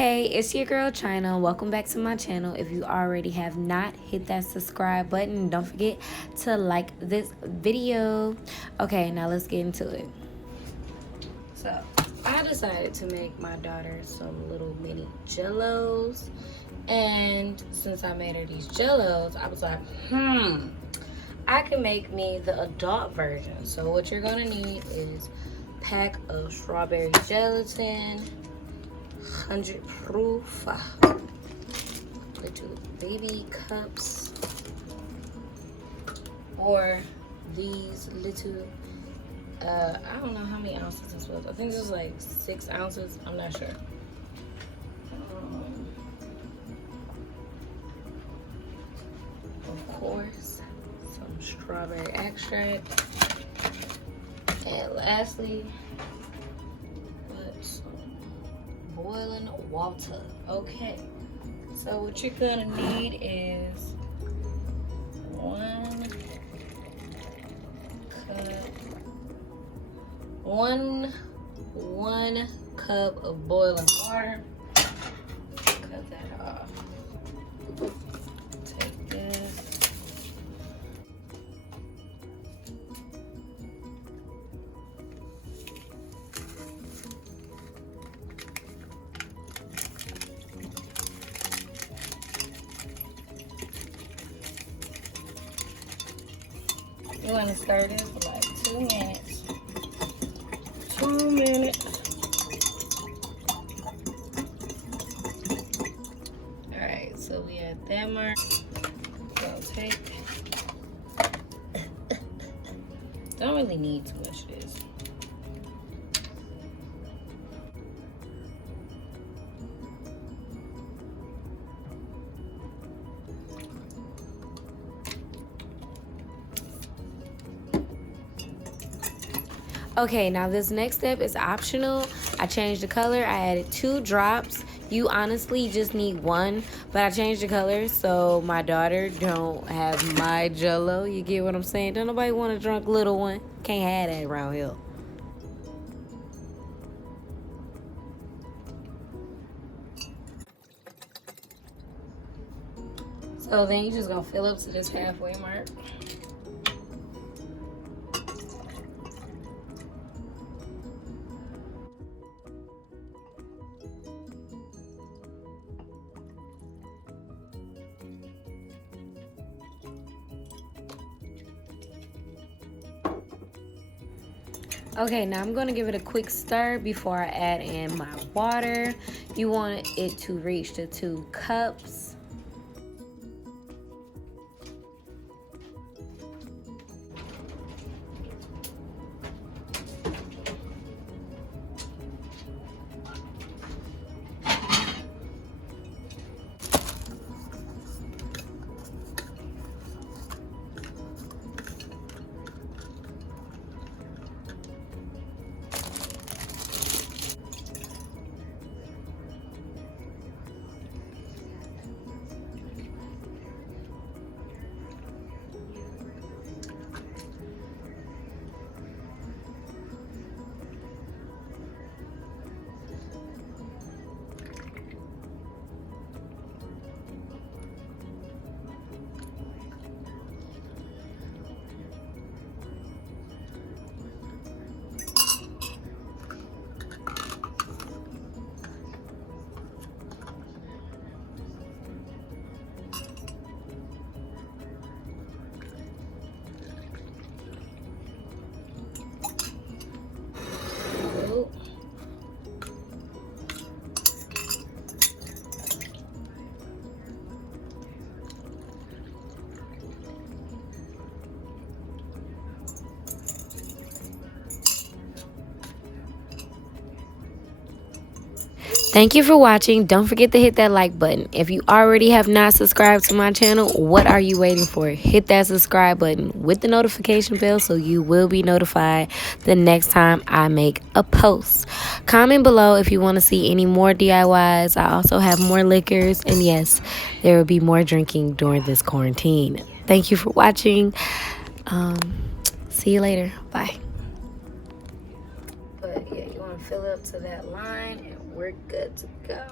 Hey, it's your girl China. Welcome back to my channel. If you already have not, hit that subscribe button. Don't forget to like this video. Okay, now let's get into it. So I decided to make my daughter some little mini Jellos, and since I made her these Jellos, I was like, I can make me the adult version. So what you're gonna need is a pack of strawberry gelatin, 100 proof, little baby cups, or these little, I don't know how many ounces this was. I think this was like 6 ounces. I'm not sure. Of course, some strawberry extract. And lastly, boiling water. Okay, so what you're gonna need is one cup of boiling water. Cut that off. Take this. You want to stir this for like 2 minutes. 2 minutes. Alright, so we had that mark. So take. Don't really need too much of this. Okay, now this next step is optional. I changed the color. I added 2 drops. You honestly just need 1, but I changed the color so my daughter don't have my Jello. You get what I'm saying? Don't nobody want a drunk little one. Can't have that around here. So then you just gonna fill up to this halfway mark. Okay, now I'm gonna give it a quick stir before I add in my water. You want it to reach the 2 cups. Thank you for watching. Don't forget to hit that like button. If you already have not subscribed to my channel, what are you waiting for? Hit that subscribe button with the notification bell so you will be notified the next time I make a post. Comment below if you want to see any more DIYs. I also have more liquors, and yes, there will be more drinking during this quarantine. Thank you for watching. See you later. Bye. But yeah, you want to fill up to that line and we're good to go.